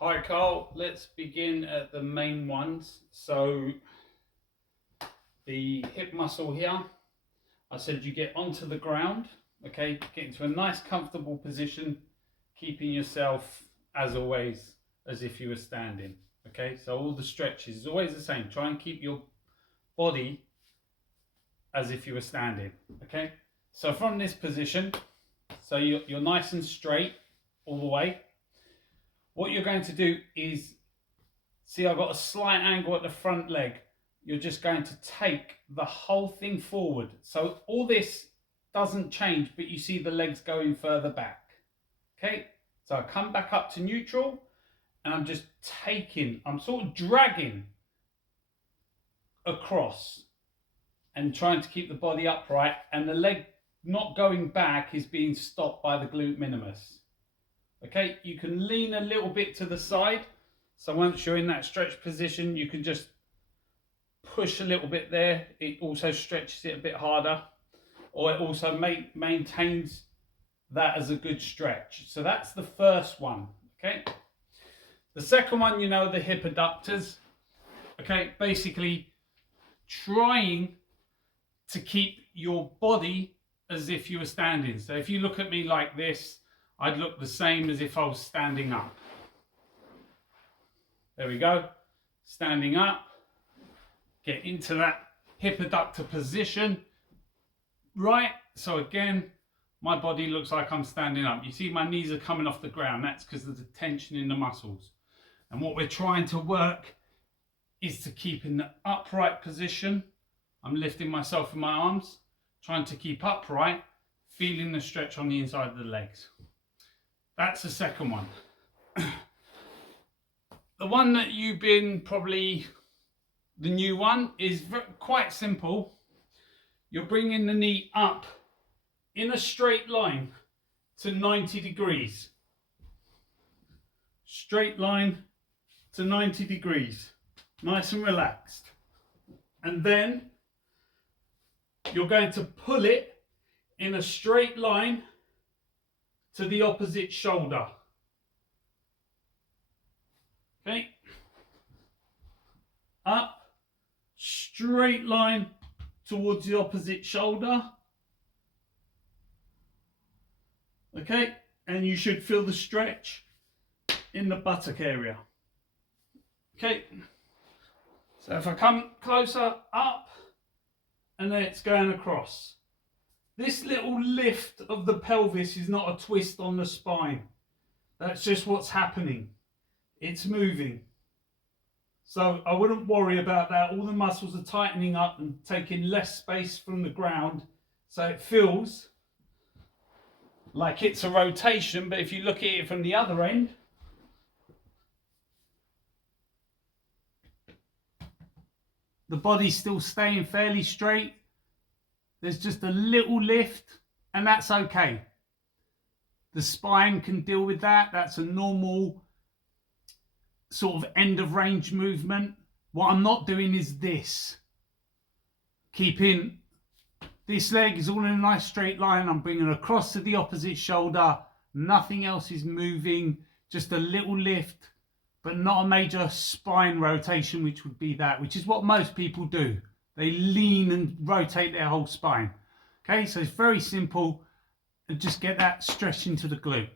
Hi Carl, let's begin at the main ones. So the hip muscle here, I said you get onto the ground, okay, get into a nice comfortable position, keeping yourself as always as if you were standing. Okay, so all the stretches is always the same. Try and keep your body as if you were standing. Okay, so from this position, so you're nice and straight all the way. What you're going to do is, see, I've got a slight angle at the front leg. You're just going to take the whole thing forward. So all this doesn't change, but you see the legs going further back. Okay, so I come back up to neutral and I'm just I'm sort of dragging across and trying to keep the body upright, and the leg not going back is being stopped by the glute minimus. Okay, you can lean a little bit to the side. So once you're in that stretch position, you can just push a little bit there. It also stretches it a bit harder, or it also maintains that as a good stretch. So that's the first one. Okay. The second one, the hip adductors. Okay, basically trying to keep your body as if you were standing. So if you look at me like this, I'd look the same as if I was standing up. There we go. Standing up. Get into that hip adductor position. Right. So again, my body looks like I'm standing up. You see my knees are coming off the ground. That's because of the tension in the muscles. And what we're trying to work is to keep in the upright position. I'm lifting myself in my arms, trying to keep upright, feeling the stretch on the inside of the legs. That's the second one. The one that you've been probably, the new one, is quite simple. You're bringing the knee up in a straight line to 90 degrees. Straight line to 90 degrees. Nice and relaxed. And then you're going to pull it in a straight line to the opposite shoulder. Okay. Up, straight line towards the opposite shoulder. Okay, and you should feel the stretch in the buttock area. Okay, so if I come closer, up, and then it's going across. This little lift of the pelvis is not a twist on the spine. That's just what's happening. It's moving. So I wouldn't worry about that. All the muscles are tightening up and taking less space from the ground. So it feels like it's a rotation, but if you look at it from the other end, the body's still staying fairly straight. There's just a little lift, and that's okay. The spine can deal with that. That's a normal sort of end of range movement. What I'm not doing is this. Keeping this leg is all in a nice straight line. I'm bringing across to the opposite shoulder. Nothing else is moving. Just a little lift, but not a major spine rotation, which would be that, which is what most people do. They lean and rotate their whole spine. Okay, so it's very simple, and just get that stretch into the glute.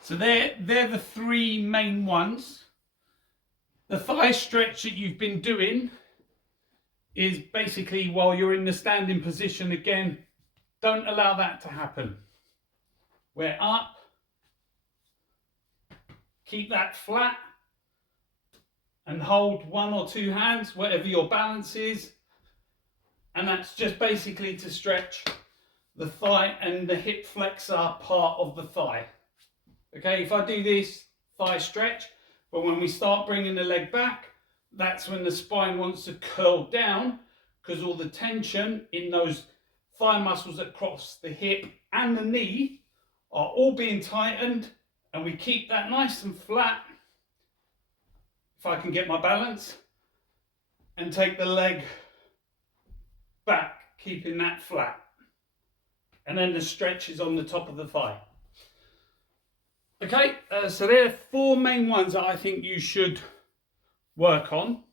So they're the three main ones. The thigh stretch that you've been doing is basically while you're in the standing position. Again, don't allow that to happen. We're up. Keep that flat and hold one or two hands, whatever your balance is. And that's just basically to stretch the thigh and the hip flexor part of the thigh. Okay, if I do this thigh stretch, but when we start bringing the leg back, that's when the spine wants to curl down, because all the tension in those thigh muscles across the hip and the knee are all being tightened, and we keep that nice and flat. If I can get my balance and take the leg back, keeping that flat. And then the stretch is on the top of the thigh. Okay, so there are four main ones that I think you should work on